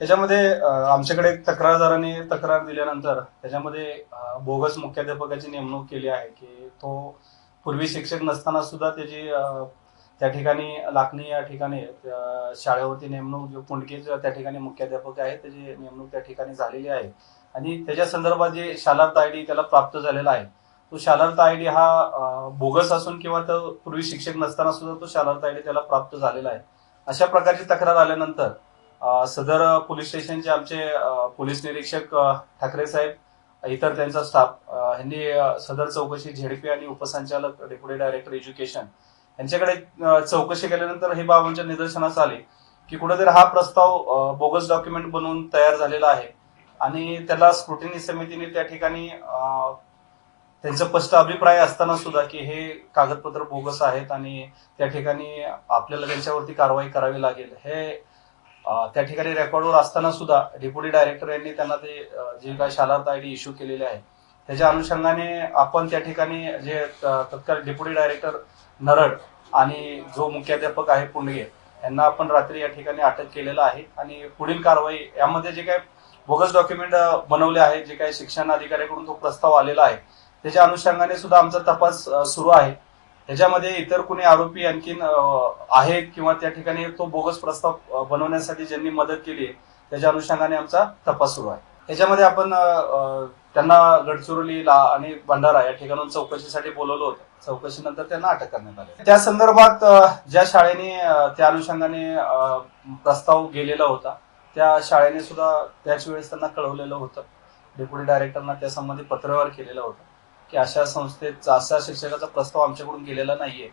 त्याच्यामध्ये आमच्याकडे तक्रारदाराने तक्रार दिल्यानंतर त्याच्यामध्ये बोगस मुख्याध्यापकाची नेमणूक केली आहे की तो पूर्वी शिक्षक नसताना सुद्धा त्याची त्या ठिकाणी लाखनी या ठिकाणी शाळेवरती नेमणूक जो पुंडके त्या ठिकाणी मुख्याध्यापक आहे त्याची नेमणूक त्या ठिकाणी झालेली आहे आणि त्याच्या संदर्भात जे शालार्थ आयडी त्याला प्राप्त झालेला आहे तो शालार्थ आयडी हा बोगस असून किंवा तो पूर्वी शिक्षक नसताना सुद्धा तो शालार्थ आयडी त्याला प्राप्त झालेला आहे. अशा प्रकारची तक्रार आल्यानंतर सदर पोलीस स्टेशनचे आमचे पोलीस निरीक्षक ठाकरे साहेब इतर त्यांचा स्टाफ यांनी सदर चौकशी झेडपी आणि उपसंचालक डेप्युटी डायरेक्टर एज्युकेशन यांच्याकडे चौकशी केल्यानंतर हे बाब आमच्या निदर्शनास आले की कुठेतरी हा प्रस्ताव बोगस डॉक्युमेंट बनवून तयार झालेला आहे आणि त्याला स्क्रुटिनी समितीने त्या ठिकाणी त्यांचा स्पष्ट अभिप्राय असताना सुद्धा की हे कागदपत्र बोगस आहेत आणि त्या ठिकाणी आपल्याला त्यांच्यावरती कारवाई करावी लागेल हे त्या ठिकाणी रेकॉर्डवर असताना सुद्धा डेप्युटी डायरेक्टर यांनी त्यांना ते जे काय शालार्थ आयडी इश्यू केलेले आहे त्याच्या अनुषंगाने आपण त्या ठिकाणी जे तत्काळ डेप्युटी डायरेक्टर नरड आणि जो मुख्याध्यापक आहे पुंडगे यांना आपण रात्री या ठिकाणी अटक केलेला आहे आणि पुढील कारवाई यामध्ये जे काही बोगस डॉक्युमेंट बनवले आहेत जे काही शिक्षण अधिकाऱ्याकडून तो प्रस्ताव आलेला आहे त्याच्या अनुषंगाने सुद्धा आमचा तपास सुरू आहे. त्याच्यामध्ये इतर कुणी आरोपी आणखीन आहेत किंवा त्या ठिकाणी तो बोगस प्रस्ताव बनवण्यासाठी ज्यांनी मदत केली आहे त्याच्या अनुषंगाने आमचा तपास सुरू आहे. त्याच्यामध्ये आपण त्यांना गडचिरोलीला आणि भंडारा या ठिकाणून चौकशीसाठी बोलवलं होतं. चौकशीनंतर त्यांना अटक करण्यात आली. त्या संदर्भात ज्या शाळेने त्या अनुषंगाने प्रस्ताव गेलेला होता त्या शाळेने सुद्धा त्याच वेळेस त्यांना कळवलेलं होतं. डेप्युटी डायरेक्टरना त्या संबंधी पत्रव्यवहार केलेला होता की अशा संस्थेचा अशा शिक्षकाचा प्रस्ताव आमच्याकडून गेलेला नाहीये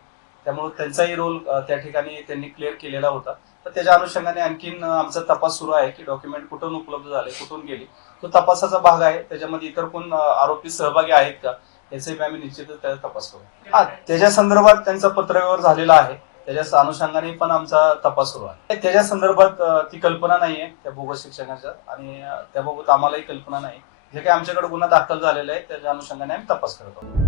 त्यामुळे त्यांचाही रोल त्या ठिकाणी त्यांनी क्लिअर केलेला होता. तर त्याच्या अनुषंगाने आणखीन आमचा तपास सुरू आहे की डॉक्युमेंट कुठून उपलब्ध झाले कुठून गेली तो तपासाचा भाग आहे. त्याच्यामध्ये इतर कोण आरोपी सहभागी आहेत का याचाही आम्ही निश्चितच त्याचा तपास करू. त्याच्या संदर्भात त्यांचा पत्रव्यवहार झालेला आहे त्याच्या अनुषंगाने पण आमचा तपास सुरू आहे. त्याच्या संदर्भात ती कल्पना नाहीये त्या बोगस शिक्षकांच्या आणि त्याबाबत आम्हालाही कल्पना नाही. जे काही आमच्याकडे गुन्हा दाखल झालेला आहे त्याच्या अनुषंगाने आम्ही तपास करतो.